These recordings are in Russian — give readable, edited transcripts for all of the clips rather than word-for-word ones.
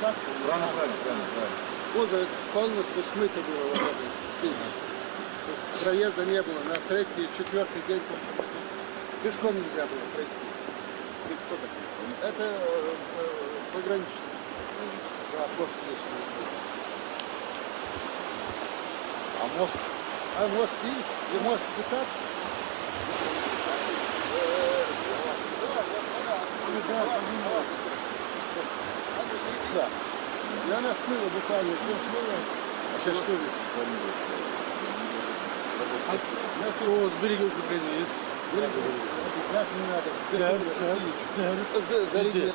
посадку. Правильно. Озеро полностью смыто было водой. Проезда не было. На третий, четвертый день пешком нельзя было пройти. Кто такой? Это пограничный. Да, пост здесь. А мост? А мост и мост высад. Да. И она смыла буквально, все смыла. А сейчас что здесь планируется? О, с берега укрепления есть. Обязательно надо. Везде.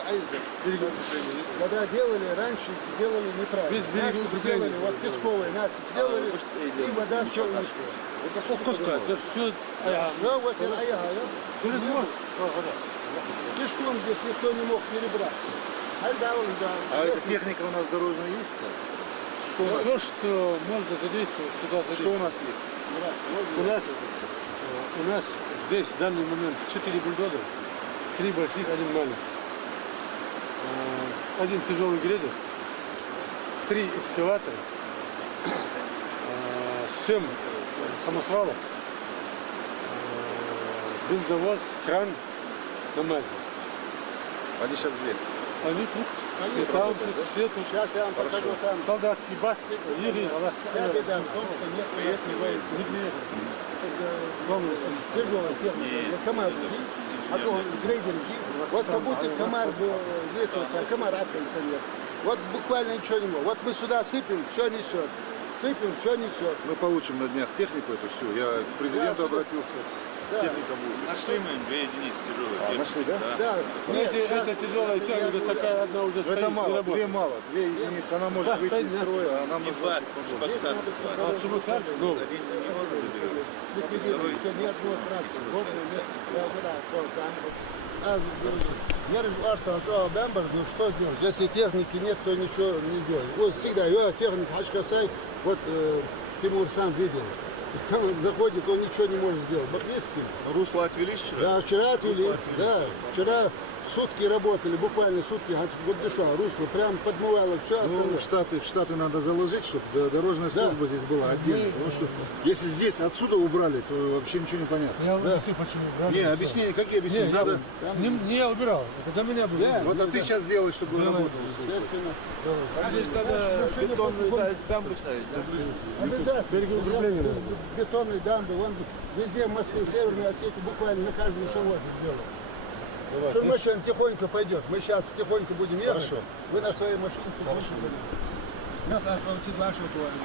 Берега укрепления есть. Когда делали раньше, сделали неправильно. Без берега Насыпь укрепления. сделали, вот песковый насыпь сделали, и вода все уничтожила. Куска, все, Все, вот и аяга. перед мост, вода. Пешком здесь никто не мог перебрать. А эта техника у нас дорожная есть? Что у нас? Все, что можно задействовать, сюда Что у задействовать. нас есть? У нас здесь в данный момент 4 бульдозера, 3 больших, 1 маленький. Один тяжелый грейдер, 3 экскаватора, 7 самосвалов, бензовоз, кран на МАЗе. Они сейчас где? Они тут, Они там, работают, тут, да? все тут. Сейчас я вам покажу там. Солдатский бак, Юрий, Вся беда в том, что нет тяжелой техники для команды. А то грейдер, вот как будто комар был, а комара пенсионер. Вот буквально ничего не может. Вот мы сюда сыпем, все несет. Сыпем, все несет. Мы получим на днях технику эту всю. Я к президенту обратился. Да. Техника будет. Нашли мы 2 единицы тяжелой А, нашли, да? Да, нет, сейчас Это тяжелая тяга, такая одна уже Но стоит, это не мало, работает. 2 мало. 2 единицы. Она может выйти из строя, а нам не нужно бак, побольше. шпаксарский бак. А Шубаксарский? Ну, Один не может заберет. ликвидируем, все, нет живот практики. Ровное место. Я выбираю, ну что сделать? Если техники нет, то ничего не сделать. Вот всегда, техника Хачкасай, вот Тимур сам видел. Там он заходит, он ничего не может сделать. Вот есть с ним. Русло отвели вчера? Да, вчера отвели, да, вчера сутки работали, буквально сутки, русло, прям подмывало все Ну, остальное. в Штаты надо заложить, чтобы дорожная служба здесь была отдельно. Потому что если здесь отсюда убрали, то вообще ничего не понятно. я объясню, почему. Не, объяснения, какие объяснения? Надо. Не я убирал, это до меня было. Да. Вот а ты сейчас делаешь, чтобы он работал. Естественно. Здесь надо бетонные дамбы ставить, да? Обязательно. Берегоукрепление. Бетонные дамбы, вон везде в Москве, в Северной Осетии, буквально на каждом шагу сделано. Что машина тихонько пойдет. Мы сейчас тихонько будем ехать. Хорошо. Вы на своей машине тихонько будете. Ну, так, вашу говорю.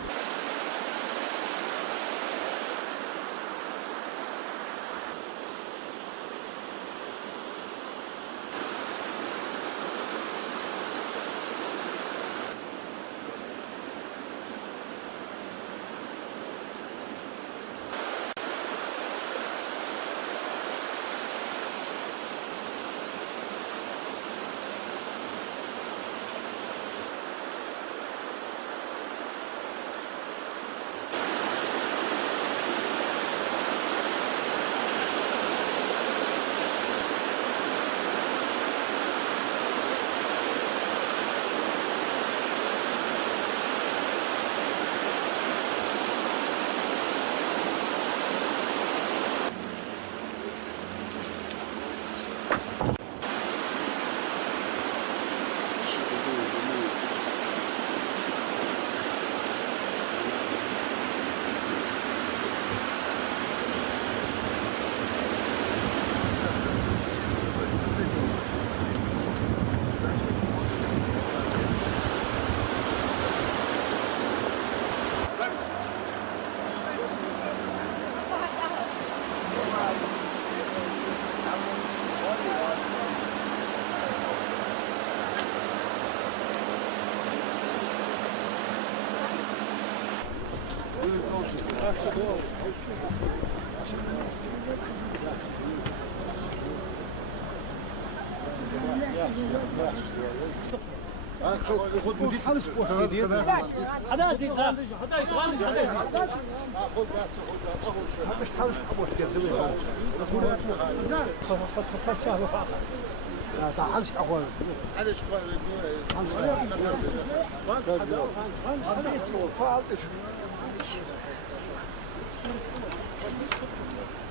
حلش أقوال حلش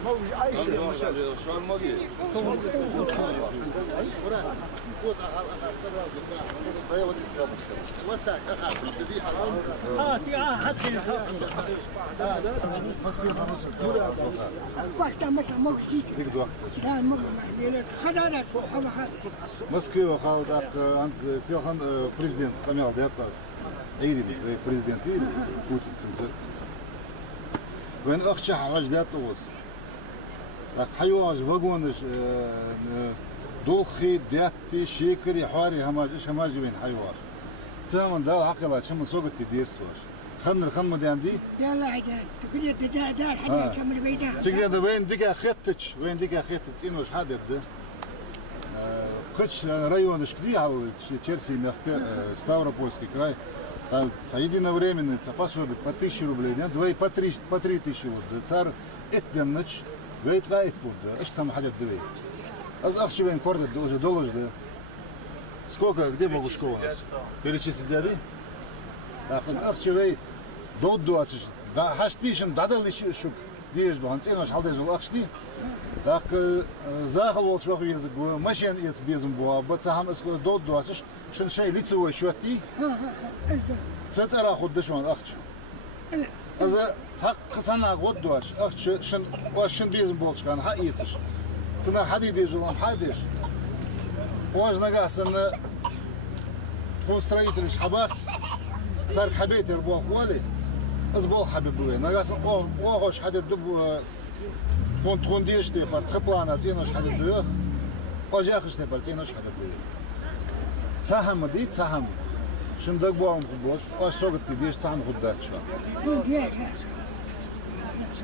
موج عايش شو الموجي وقتها مثلا موج جديد لا الموج خزانات Москве вахалдак ант селхан президент камел депас. Эйрин президент Эйрин Путин цензер. Вен ахча хаваж датовс. Так хайваж вагоныш дулхи датти шекери хари хамаж вен хайваж. Цаман да хакала чим согти действуешь. خن مداندي يلا عاد تقول دا حاجه كمل بيدها تقدر وين دقه خطتش انه شحال ده قدش район шкди على Черси мягко Ставропольский край единовременно пособие по 1000 рублей нет двое по 3000 вот цар этден ночь двое твоих будет ايش там حدد двое аз вен кордет уже долж да сколько где могу школа нас перечислить дяди так ахчевей до 20 да хаштишин дадал еще дешь бан ценош халдежул ахшти так захал волчвах язык машин ец безум буа бацахам эс до 20 шин шей лицевой счетти цецара худдешон ахч аза цак цана год 20 ахч шин безум болчкан ха ецш цена хади дежулам хадеш важнагасан он строитель хабах царь хабет рбох вали азбол хабибуе нагасан о хош хадед дуб он деш те пар хплана тенош хадед дуе ожахш те пар тенош хадед дуе сахам ди сахам шимдаг боам бош аш согт деш сахам худдачва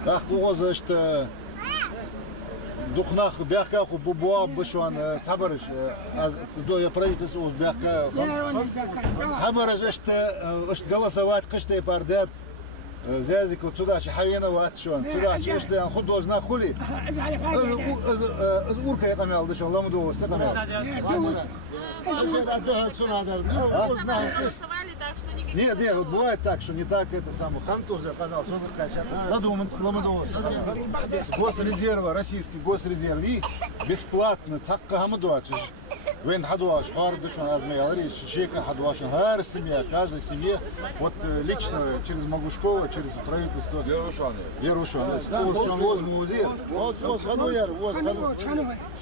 ах гоза что духнах бяхка ху бубуа бшван цабарыш аз до я правительство бяхка цабарыш что голосовать кыште пардет زازك وتصدعش حينا واتشون تصدعش ايش ده خد وزنا خلي از اوركا يقام يالدش الله مدو سقام Нет, вот бывает так, что не так это самое. Хантуза канал, что качат. Надумать, сломадумать. Госрезерва, российский госрезерв. И бесплатно, цакка хамадуач. Вен хадуаш, хардушан, азмеялариш, шека хадуаш. Гар семья, каждая семья. Вот лично через Могушкова, через правительство. Ярушан.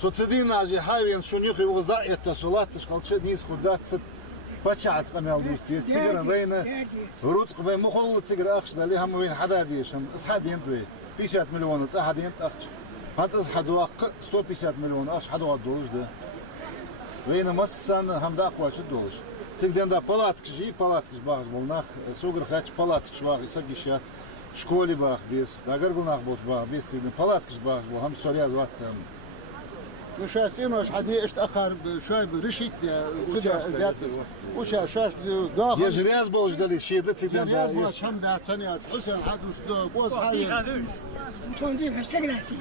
Соцедин ажи хайвен, что нюхи возда, это солатыш, колчет, низ худаться. بچعت قميل دوستي تجرا بين روت بين مخول تجرا اخش اللي هم بين حداديش هم اصحاد ينتوي 50 مليون اصحاد ينت اخش هات اصحاد واق 150 مليون اخش حد ودوش ده بين مسن هم دا قواش دوش تجدن دا палаткиш باغ болнах сугр хач палаткиш باغ исагишат школе باغ без дагыргунах болш باغ без тигден палаткиш باغ бол هم سوريا зватсам مش هسينه حدي اشتاخر شوي برشيت كده وش شاش داخل يا جرياز بوش دالي شي دتي يا رياض ما شم دا ثانيه حسن حدث دو بوس هاي تنظيف السجلاسي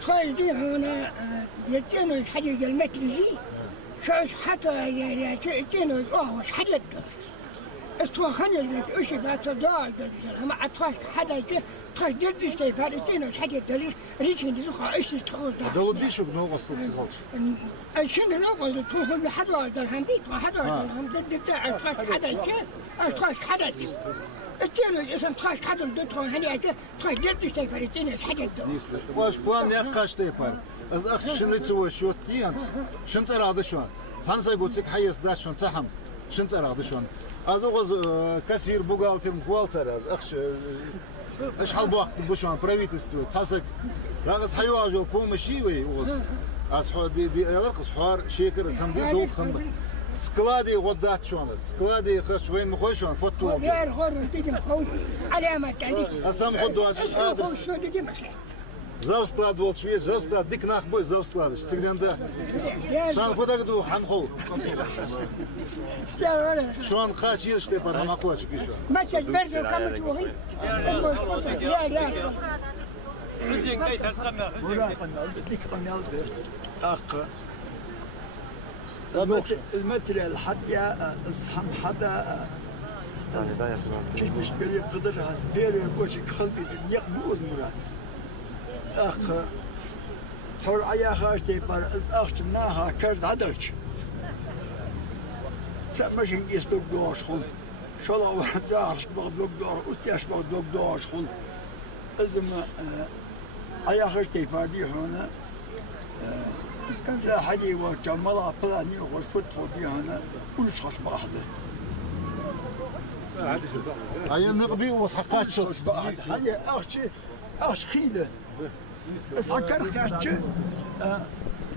تخيل هنا يتنو الحديد المتري شاش حتى يتنو وش حدد استوى خلل ايش بات دال ما اتخاش حدا تخاش جدي شي فارسين حاجه دليل ريشن دي خا ايش تقول ده ودي شو بنو وصل تخلص شنو لو تروح لحد دال حمدي حد دال تاع حدا كان تخاش حدا التاني اسم تخاش حدا دتخل هني تخاش جدي شي فارسين حاجه واش بلان يا قاش تيفر از اخ شنو تسوى شو تيان شنت راضي شو سانسا قلت حيس داش شو صحم شنت راضي شو азоғыз кассир, бухгалтер, бухгалтер, ахш, шхал бақт бушан правительство, цасак, лагыз хайва жол помощи вы, аз яларқыз хар шекер самди долхам, склади годдат шуан, склади хаш вен мхой шуан, фотто. Я хор дигим хой, алама тали. Асам ходуан адрес. Зав склад бол швед, зав склад дик нах бой зав склад. Всегда да. Шан фотогду ханхол. شلون خاش يشتي برا ما قوتش كيشو مثلا برزو كم توغي يا المتر الحديا الصحم حدا كيف مشكلة قدرها سبيري وشك خلبي يقبوز مراد أخ حول عيا خارجتي بار أخش مناها كرد عدلش مش هنجيس دوغ خل شلا واحد زارش بغ دوغ وتياش بغ دوغ خل إذا عيا خارجتي باردي هنا حدي وجملا بلاني وخلفت خدي هنا كل شخص بأحده أي نقبي وسحقات شخص هي أخش خيلة أفكر كاتش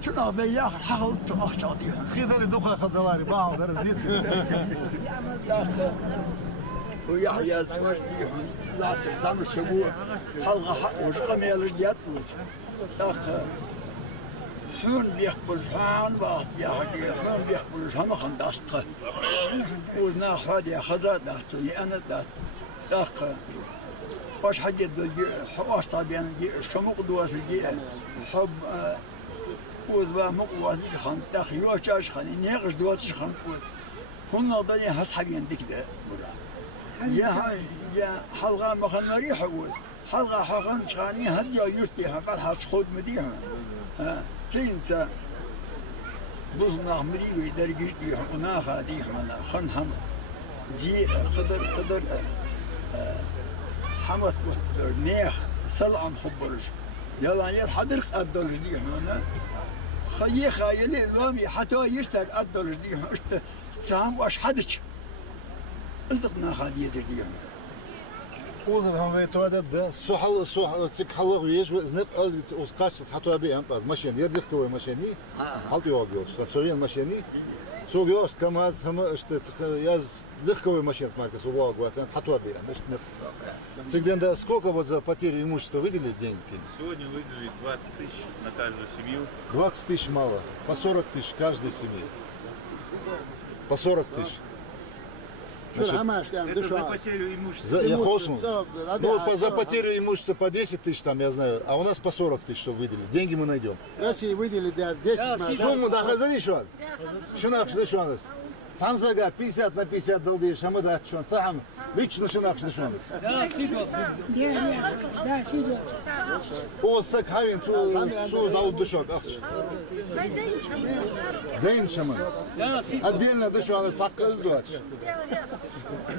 شنو بياخ حقل أخش عاديها خيدر دوقة خدلاري باو در زيت ويحيى زواج ليهم لا تزام السبوع حلقة حق وشقم يلجيات أخ حون بيقبل حان وقت يا حقي حون بيقبل هم خنداستقل وزنا حادي خذا داستني أنا داست أخ واش حاجة دولجي حواش طبيعي دي شمق دواس دي حب وذا مقواس دي خان داخل يوشاش خان نيقش دواس خان هن ضلي هس حاجين ديك ده برا يا حلقة ما خلنا ريحة حلقة حقن شخاني هدي يشتي هقر حش خود مديها سينسا بوزنا مريوي درجي دي حقنا خادي حنا خن هم دي قدر حمد وتر نيخ سلعن خبرش يلا ير حدرك أدلج دي هنا خيلي لامي حتى يشتر أدلج دي هنا اشت سام واش حدش ازدقنا خادية دي هنا وزر هم ويتوادد ده سوحل تسك حلق ويش وزنق وسقاش حتى أبي أنت ماشين يردك توي ماشيني حلت يوجيوش تسوين ماشيني سوجيوش كماز هم اشت ياز легковой машин с маркой Subaru, حتى أبي مش Цигден, да сколько вот за потерю имущества выделили деньги? Сегодня выделили 20 тысяч на каждую семью. 20 тысяч мало, по 40 тысяч каждой семье. По 40 тысяч. Это за потерю имущества. Я хосну. Ну, за потерю имущества по 10 тысяч там, я знаю, а у нас по 40 тысяч, что выделили. Деньги мы найдем. России выделили 10 Сумму, да, хазари что? Шинах, что у нас? Санзага 50 на 50 долбишь, а мы да, что? Сам лично шинах, что у нас? Да, сидел. Осак хавин, су зауд душок, ахч. День шаман. Отдельно душу, она сакка издуач.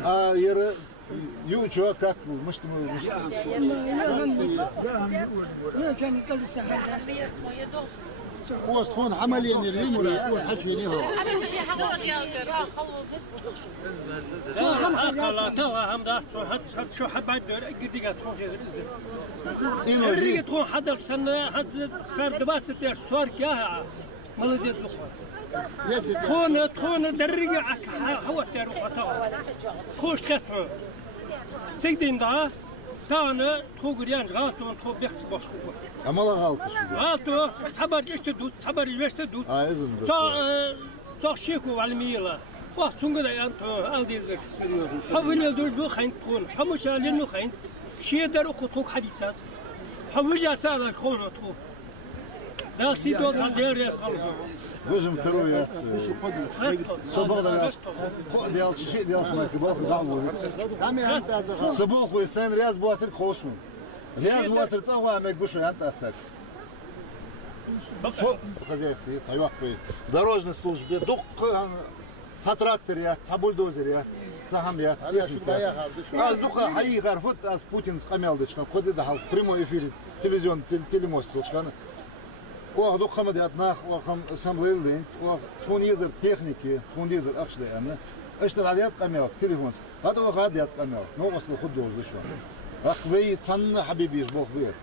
А ера Ючо, как вы? Может, мы... وسط هون عمليا اللي مراد وسط حكي ليه أنا مش حقول يا جماعة لا توا هم داست شو حبايب قديقة تروح إنه اللي تروح حدا السنة حد فرد باسط يا سوار كياها ملدي تروح تكون درجة حوت يا روح توا خوش تفهم سيدين ده تانا تروح ريان غلطون تروح بيحس باشكو أما لا غلط غلطو صبر اشتدود صبر يشتدود إذن صار شيكو على الميلا وقت سونغدا أنتو ألديزك حاول يدور خين تكون حمش لأنه خين شيء دارو كتوك حديثات حوجا سارة خونه تروح ده سيدو تدير يا خالو وجم ترويات صبغ دلاش ديال شيء ديال شنو كبار دعوه صبغ ويسان رياض بواسر خوشم رياض بواسر تصوا ما يقبوش انت اثر хозяйстве цайвак дорожной службе дук трактор я бульдозер я сахам я аз дука хаи гарфут аз Путин скамелдычка ходи да прямой эфир телевизион телемост точка О, дук хамад ятнах, о хам ассамблейлинг, о тунизер техники, тунизер акшда яна. Эштер алият камел, телефон. هذا هو غادي камел. Но وصل خدوز شو. أخوي تصنع حبيبي يشبه بيه.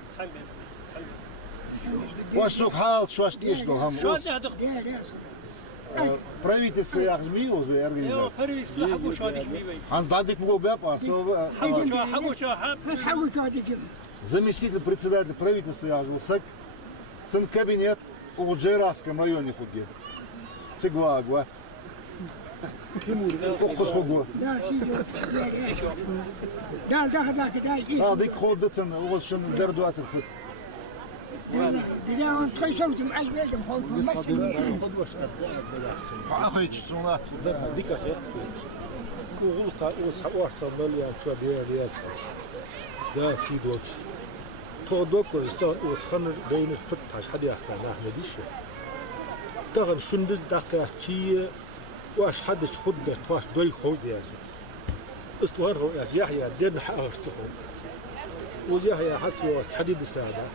واش سوق حال شو اش تيش دو هم. شو هذا؟ правительство яхми уз организация. правительство حقو شو هذيك ميبي. Анс дадик мго бепар, حقو شو заместитель председателя правительства яхмусак. Цен кабинет в Джейравском районе худи. Цигва гват. Косхугу. Да, дик ход децен, вот шем дердуатер ход. دليل تخي شوتي مع البيت مخوف مسكين. أخي تشونات ديك أخي وغلطة وصل مليان شو ديال ده سيدوش تودوك وتخن بين الفتح حد يحكي أنا أحمدي شو تغن شندز دقة شيء واش حد خد واش دول خوش يعني استوار هو يحيى دين حقر سخون ويحيى حسوا حديد السادة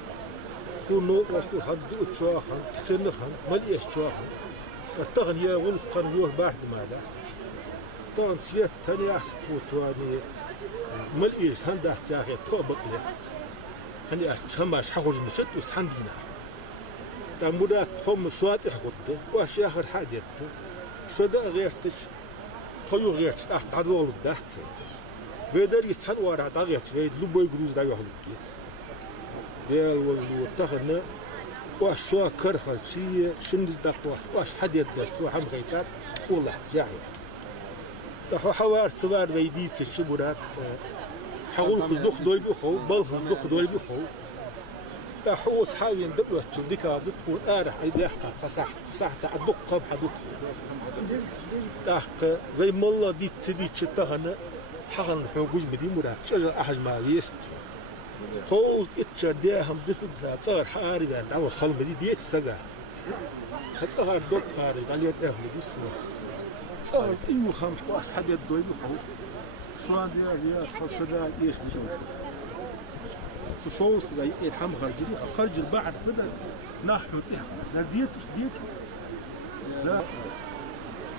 كونو واسطو حد دو تشواخن خنخن مليش تشواخن التغن يا ولقن يوه بعد ماذا طبعا سيات تاني أحسن وتواني مليش هنده تاخي طبق لي هني شماش حخرج مشت وسحندينا تمودات خم شوات إحقده واش ياخر حاجته شو ده غيرتش خيو غيرتش تحت عدول الدهت بيدر يستحن ورا تغيرت بيد لبوي جروز دا يحلقي بيل والو تخن واش شو كرخل شي شندز دق واش حد يدك شو حم غيتات والله جاهي تحو حوار صغار بيدي تشبرات حقول خدوخ دول بخو بل خدوخ دول بخو تحو صحابي ندبلو تشديك تدخل ارح ايدي حق صح تعدق قب حدوك تحق زي مالله دي تدي تشتهنا حقن حوجوج بدي مرات شجر أحد ما يست خوز اتشديهم دي تدها صار حاري بعد عمل خل بدي ديت سجع هتصهر دوب حاري قال لي ده بدي سوا صار إيو خم واس حد يدوي بخو شو عندي يا خشدا يخدم تشوز جاي الحم خرج بعد بدل نحن تحنا ديت لا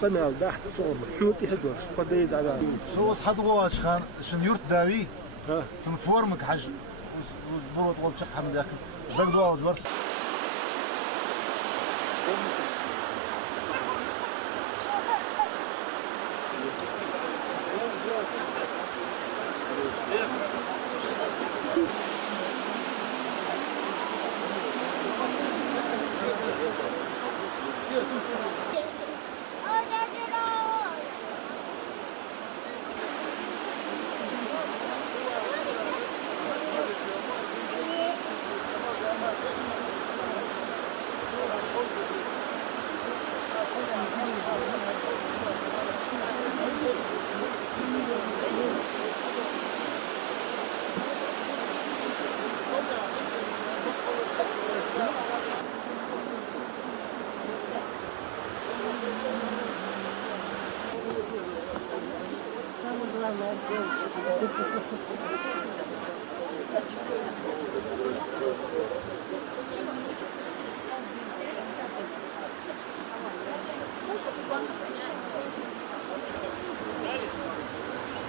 قناة تحت صور محوتي حدور شو قديد على شو حد واش خان شن يرت داوي سن فورمك حاج بروت والشق حمد داك دق دوا وزورت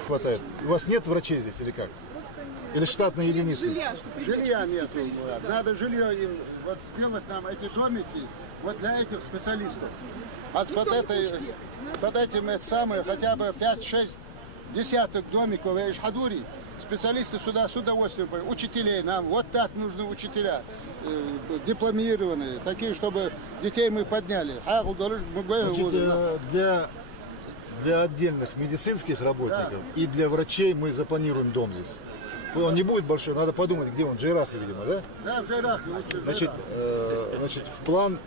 Хватает. У вас нет врачей здесь или как? Или штатные единицы? Жилья нет. Надо жилье им вот сделать нам эти домики вот для этих специалистов. Под этим это самое хотя бы 5-6 десяток домиков в Эшхадури. Специалисты сюда с удовольствием, учителей нам, вот так нужны учителя, дипломированные, такие, чтобы детей мы подняли. Значит, для отдельных медицинских работников и для врачей мы запланируем дом здесь. Он не будет большой, надо подумать, где он, в Джейрахе, видимо, да? Да, в Джейрахе. Значит, в план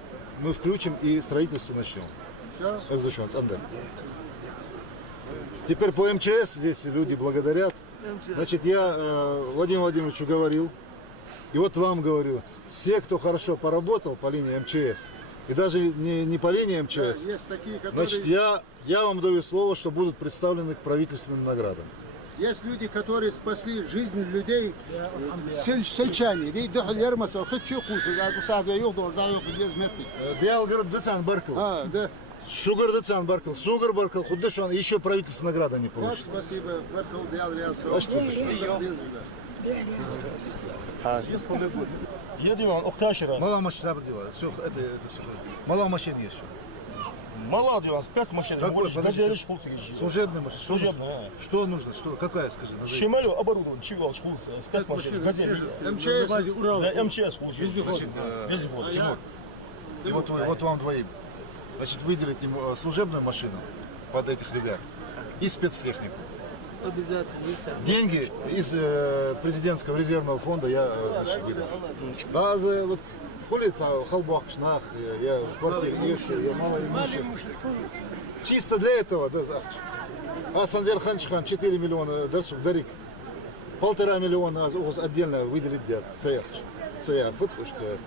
мы включим и строительство начнем. Все. Теперь по МЧС здесь люди благодарят. Значит, я Владимиру Владимировичу говорил, и вот вам говорю, все, кто хорошо поработал по линии МЧС, и даже не по линии МЧС, есть такие, которые... значит, я вам даю слово, что будут представлены к правительственным наградам. Есть люди, которые спасли жизнь людей, сельчане. Да. Шугар Дацан Баркал, Сугар Баркал, Худешан, еще правительственная награда не Вот, получит. спасибо. Мало машин делала, все это все. Мало машин есть. Мало диван, 5 машин. Служебная машина. Служебная. Что нужно? Что? Какая, скажи? Шималю оборудован, чего шхулся, 5 машин. Газель. МЧС служит. Вездеход. Вот вам двоим. Значит, выделить им служебную машину под этих ребят и спецтехнику. деньги из президентского резервного фонда я выдал. Да, за вот улица Халбахшнах, я квартиры еши, я мало имущий. Чисто для этого, да, захч. А Сандер Ханчхан 4 миллиона дарсук дарик. 1,5 миллиона отдельно выделить для Саяр, потому что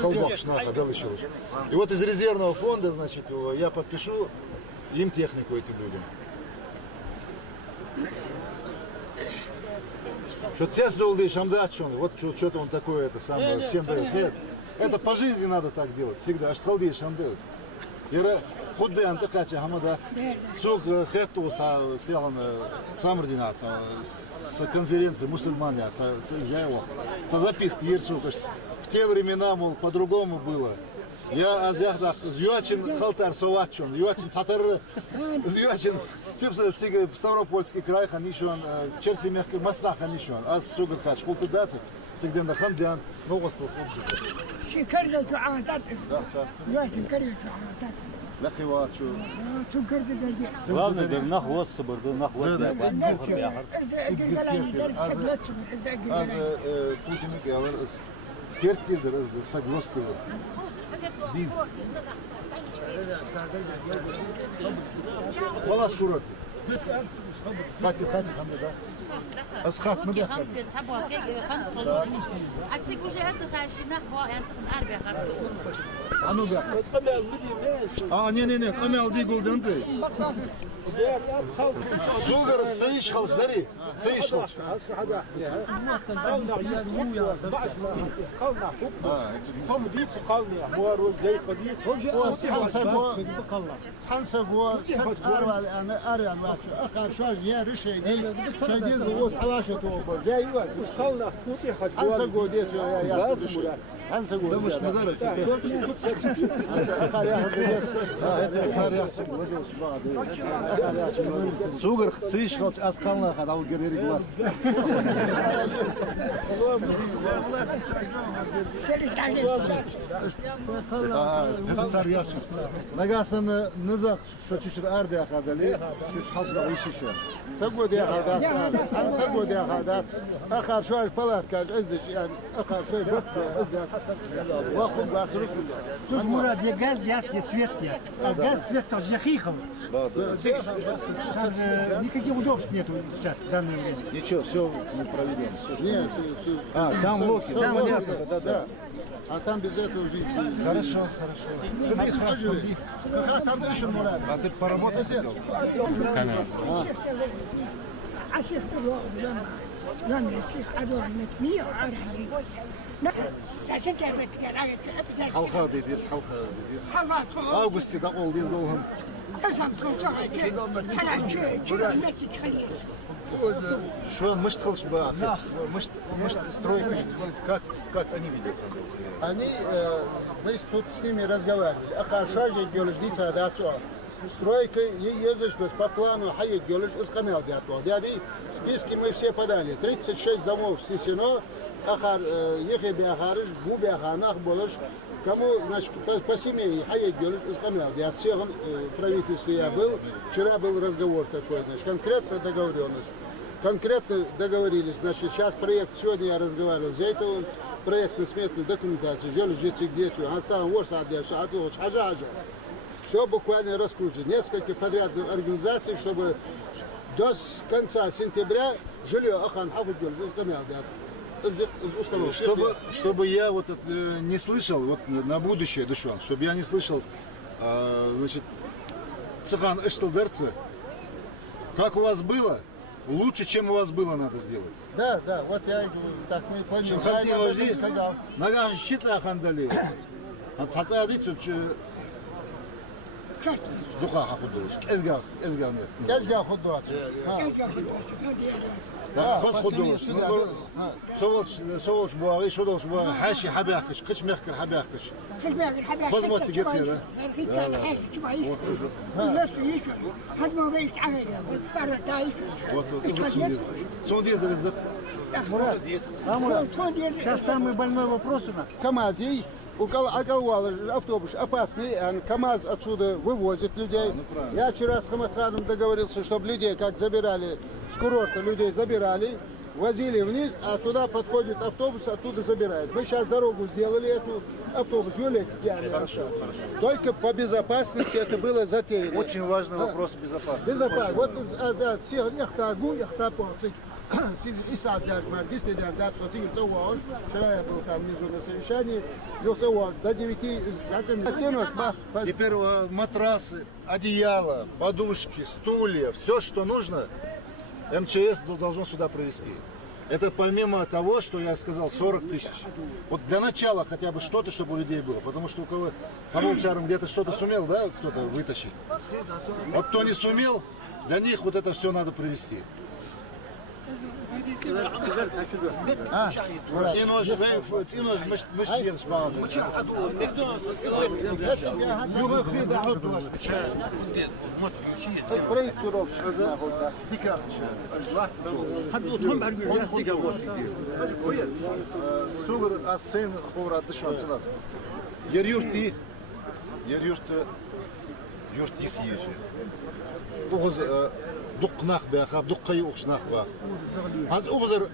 Халбахшнаха дал еще лучше. И вот из резервного фонда, значит, я подпишу им технику этим людям. Что тест долго шамдать, вот что-то он такое, это самое, всем дает. Нет, это по жизни надо так делать, всегда. Аж талдей шамдать. Яра худды антакача хамада. Сук хетту сел самоординация с конференции мусульмане, со записки Ерсук. В те времена, мол, по-другому было. Я азяхдах зюачин халтар совачон, зюачин сатар, зюачин цыпсы Ставропольский край ханишон, черси мягкий маснах ханишон, а сугар хач культудацик, цыгден хандян, новостов. شكرت وعاتت لا شكرت وعاتت لا خيوات شو شكرت دجاج главное да нахвост собор да нахвост az Putin'in yalar kertildir azdı saglosti din valla şurat Hadi hamda da az khat mı da Atsik уже это хашина хо янтын арбе харчуш. anu da ne kamel di golden de Sugar sayış halsları sayış hals Hansa bu arval yani arval var. Akar şarj yer şey değil. Şey değil o savaş etti o. Değil var. Hansa godiye ya. Hansa godiye. Damış mezar. Akar ya. Это царя. Sugar sayış hals az kanla kadar gelir glas. Это царя. Нагасан низак что чуть арде акадали, чуть халсда ишишен. Sagodiye hadat. Hansa godiye hadat. Akar şarj palatkaj ezdiç yani akar şarj bakta ezdiç. Vakım bakırık. Тут Мурат, я газ, я свет я. А газ, свет, тоже я хихал. Никаких удобств нету сейчас, в данное время. Ничего, все мы проведем. Нет, Там локи, там понятно. да. А там без этого жизнь. Хорошо. Ходи. Там еще Мурат. А ты поработать хотел? عشان لما يصير عدو المتمية وعرهن عشان تعبت كان حلقة ديس حلقة ديس حلقة أوغستي دقول ديس دولهم قسم كل شغل شو التي تخيل شو مش تخلص بقى مش стройка как они видят Они, мы тут с ними разговаривали. Акашажи геологица датчо. Стройка ездишь по плану Хайет геолог искамел датчо. Дяди списки мы все подали. 36 домов снесено. Ахар ехи бяхарыш, бу бяханах болыш. Кому, значит, по семье Хайет геолог искамел. Я всех правительстве я был. Вчера был разговор такой, значит, конкретно договоренность. Конкретно договорились. Значит, сейчас проект, сегодня я разговаривал, за это проектно-сметную документацию, геологических действий, все буквально раскручено. Несколько подрядных организаций, чтобы до конца сентября жилье Ахан Хафуд чтобы я вот не слышал вот на будущее душан, чтобы я не слышал, значит, Цхан Эштелдертфе, как у вас было, лучше, чем у вас было, надо сделать. Да, вот я так мы Чем планируем. хотел здесь, нога щица хандали, отцадить тут зуха хапудулыш, эзгал нет. Gezgah hudduat. خذ خدوش صوت بواغي شو بواغي حاشي حباكش قش مخكر حباكش خذ ما تجيك لا سعودية زرزدق Сейчас самый больной вопрос у нас. КамАЗ, автобус опасный, КамАЗ отсюда вывозят людей. Я вчера с Хаматханом договорился, чтобы людей, как забирали с курорта, людей забирали, возили вниз, а туда подходит автобус, оттуда забирают. Мы сейчас дорогу сделали, эту автобус, Хорошо. только по безопасности это было затеяно. Очень важный вопрос безопасности. Безопасность. Вот всех Исаак Маргис, вчера я был там внизу на совещании, до 9, Теперь матрасы, одеяло, подушки, стулья, все, что нужно, МЧС должно сюда привезти. Это помимо того, что я сказал, 40 тысяч. Вот для начала хотя бы что-то, чтобы у людей было. Потому что у кого Хамолчаром где-то что-то сумел, да, кто-то вытащить. Вот кто не сумел, для них вот это все надо привезти. Сугр ассен хора дышан цена. Ерюрти съезжи. Угоз دقناخ بأخا دقي وخشناخ بأخ هذا أغزر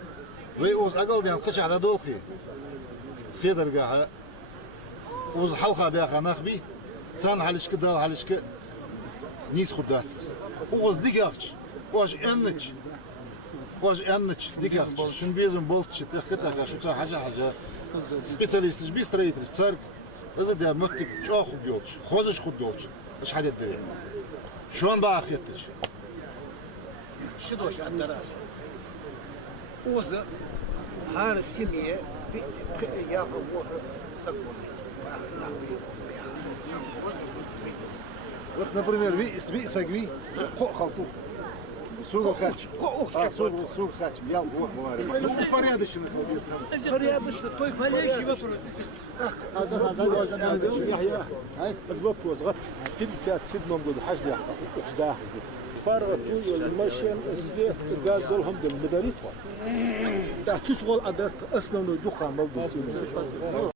ويوز أقل يعني قش على دولخي خيدر جاها وز حلقة بأخا نخبي تان حلش كده حلش ك نيس خدات وز دقيقش واش أنش دقيقش شن بيزن بولتش تأخذها كشو صار حاجة سبيشاليست بي ستريتر صار هذا ده مكتب شو خد يولش خوزش خد يولش إيش حد يدري شلون بقى أخذتش شدوش عند راسه وزا هار السمية في ياخذ سقول Вот, например, ви сагви, халку. Сугу хач. Сугу хач. Я вот говорю. Ну, порядочно. Порядочно, той Малейший вопрос. вопрос. 57 году حاج يحقق فرقتو المشين زي غازلهم بالمدارس. تشغل أدرك أصلا دوخة موجود.